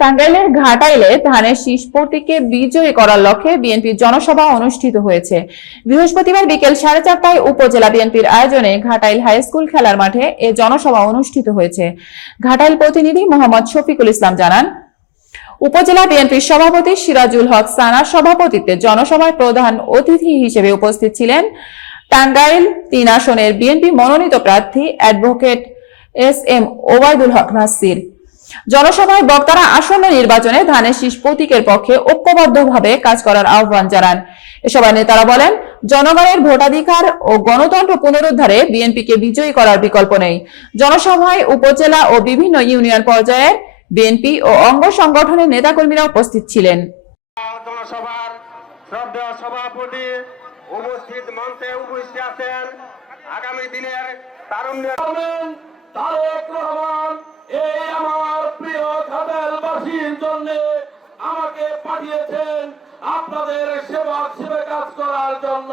টাঙ্গাইলের ঘাটাইলে ধানের শীষ বিজয়ী করার লক্ষ্যে বিএনপির জনসভা অনুষ্ঠিত হয়েছে। বৃহস্পতিবার বিকেল সাড়ে চারটায় উপজেলা বিএনপির আয়োজনে ঘাটাইল হাই স্কুল খেলার মাঠে এ জনসভা অনুষ্ঠিত হয়েছে। ঘাটাইল প্রতিনিধি মোহাম্মদ শফিকুল ইসলাম জানান, উপজেলা বিএনপির সভাপতি সিরাজুল হক সানার সভাপতিত্বে জনসভায় প্রধান অতিথি হিসেবে উপস্থিত ছিলেন টাঙ্গাইল তিন আসনের বিএনপি মনোনীত প্রার্থী advocate S M Obaidul Haque Nasir. জনসভায় বক্তারা আসন্ন নির্বাচনে ধানের শীষ প্রতীকের পক্ষে ঐক্যবদ্ধভাবে কাজ করার আহ্বান জানান। এ সভায় নেতারা বলেন জনগণের ভোটাধিকার ও গণতন্ত্র পুনরুদ্ধারে বিএনপিকে বিজয়ী করার বিকল্প নেই। জনসভায় উপজেলা ও বিভিন্ন ইউনিয়ন পর্যায়ে বিএনপি ও অঙ্গ সংগঠনের নেতাকর্মীরা উপস্থিত ছিলেন। জনসভার শ্রদ্ধেয় সভাপতি উপস্থিত মঞ্চে উপস্থিত আছেন। আগামী দিনের তারুণ্যের খাদেলবাসীর জন্য আমাকে পাঠিয়েছেন আপনাদের সেবা সেবা কাজ করার জন্য।